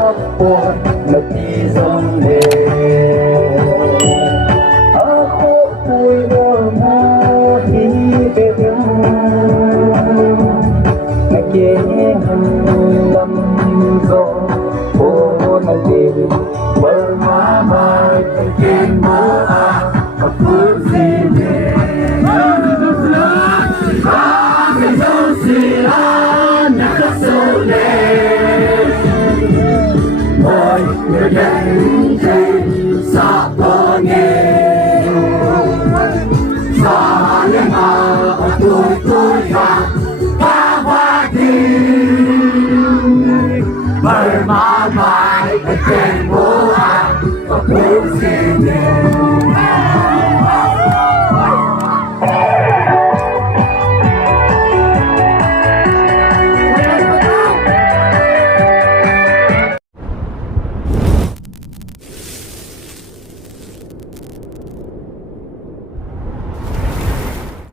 hapon nagtizonde. Ako po'y namahibigyan, naghihilang ko o nagdilig. Bermamay bikin doa kepursini. Kami sosial nak kesulit. Boy berjanji sapone. Saling aku